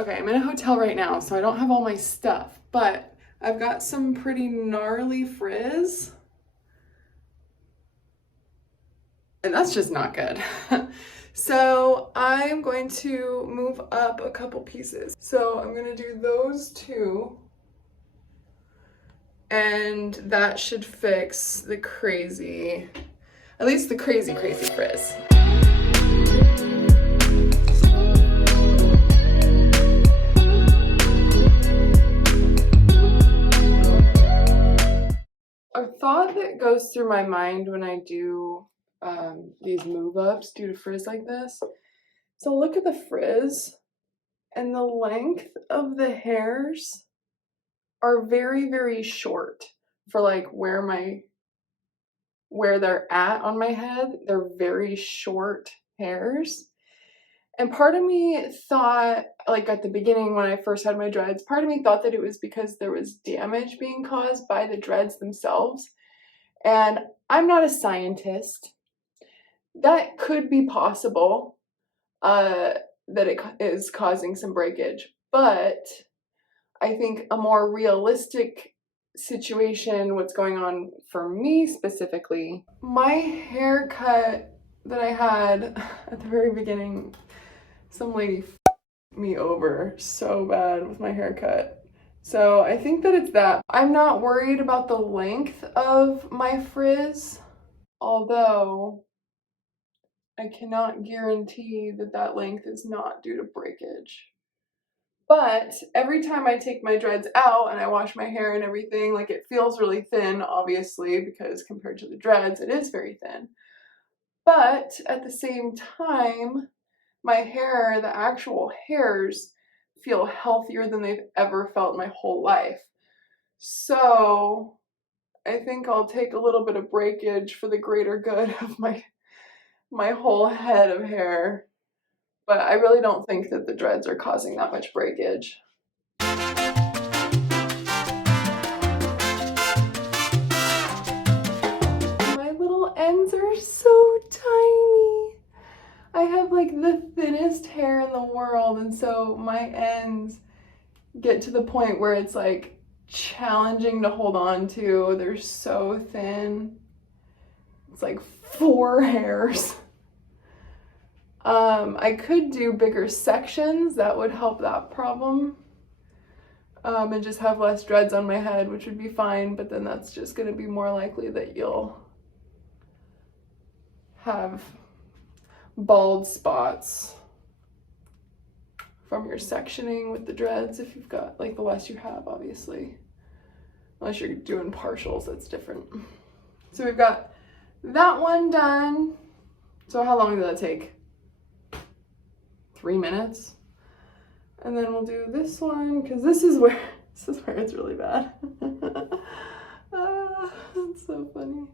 Okay, I'm in a hotel right now, so I don't have all my stuff, but I've got some pretty gnarly frizz. And that's just not good. So I'm going to move up a couple pieces. So I'm gonna do those two, and that should fix the crazy, at least the crazy frizz. A thought that goes through my mind when I do these move ups due to frizz like this. So look at the frizz, and the length of the hairs are very short for like where they're at on my head. They're very short hairs. And part of me thought, like at the beginning when I first had my dreads, part of me thought that it was because there was damage being caused by the dreads themselves. And I'm not a scientist. That could be possible, that it is causing some breakage. But I think a more realistic situation, what's going on for me specifically, my haircut that I had at the very beginning, some lady f***ed me over so bad with my haircut. So I think that it's that. I'm not worried about the length of my frizz, although I cannot guarantee that that length is not due to breakage. But every time I take my dreads out and I wash my hair and everything, like it feels really thin, obviously, because compared to the dreads, it is very thin. But at the same time, my hair, the actual hairs, feel healthier than they've ever felt in my whole life. So I think I'll take a little bit of breakage for the greater good of my whole head of hair. But I really don't think that the dreads are causing that much breakage. My little ends are so tiny. I have like the thinnest hair in the world, and so my ends get to the point where it's like challenging to hold on to. They're so thin. It's like 4 hairs. I could do bigger sections, that would help that problem, and just have less dreads on my head, which would be fine, but then that's just going to be more likely that you'll have bald spots from your sectioning with the dreads if you've got, like, the less you have, obviously. Unless you're doing partials, that's different. So we've got that one done. So how long did that take? 3 minutes. And then we'll do this one, because this is where it's really bad. It's so funny.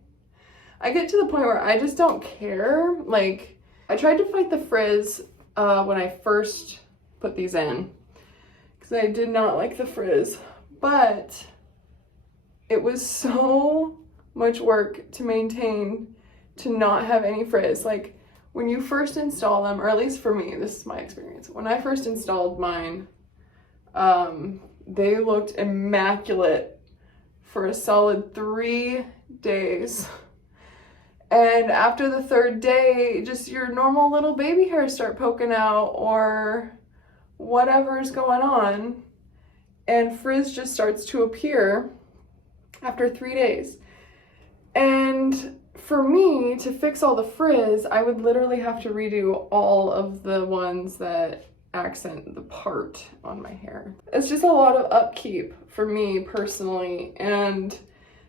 I get to the point where I just don't care. Like, I tried to fight the frizz when I first put these in, because I did not like the frizz, but it was so much work to maintain to not have any frizz. Like, when you first install them, or at least for me, this is my experience. When I first installed mine, they looked immaculate for a solid 3 days. And after the 3rd day, just your normal little baby hairs start poking out or whatever's going on, and frizz just starts to appear after 3 days. And for me, to fix all the frizz, I would literally have to redo all of the ones that accent the part on my hair. It's just a lot of upkeep for me personally, and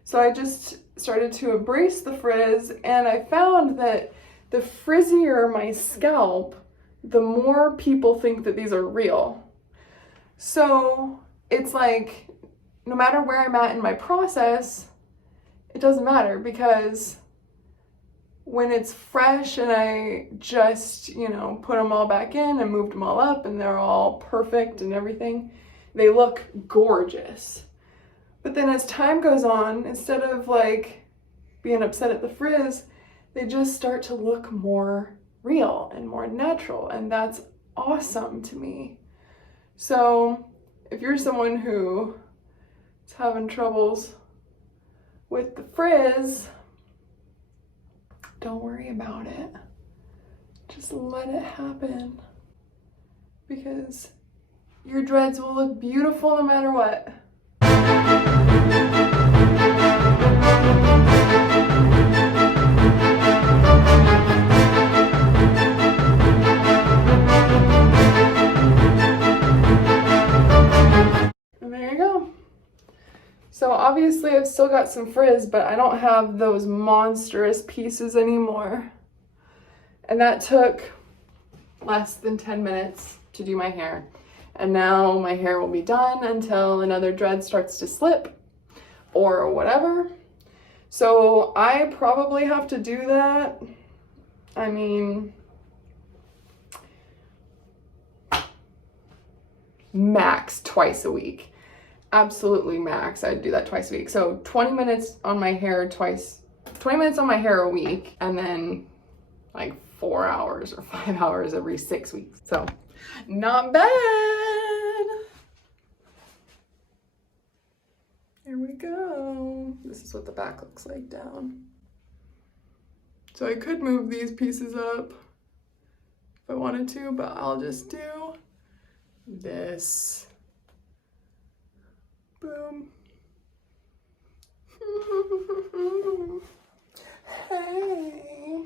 so I just started to embrace the frizz, and I found that the frizzier my scalp, the more people think that these are real. So it's like, no matter where I'm at in my process, it doesn't matter, because when it's fresh and I just, put them all back in and moved them all up and they're all perfect and everything, they look gorgeous. But then as time goes on, instead of like being upset at the frizz, they just start to look more real and more natural, and that's awesome to me. So if you're someone who is having troubles with the frizz, don't worry about it. Just let it happen, because your dreads will look beautiful no matter what. And there you go. So obviously I've still got some frizz, but I don't have those monstrous pieces anymore. And that took less than 10 minutes to do my hair. And now my hair will be done until another dread starts to slip or whatever. So I probably have to do that. I mean, max twice a week. Absolutely max. I'd do that twice a week. So 20 minutes on my hair 20 minutes on my hair a week, and then like 4 hours or 5 hours every 6 weeks. So not bad. Here we go. This is what the back looks like down. So I could move these pieces up if I wanted to, but I'll just do this. Boom. Hey.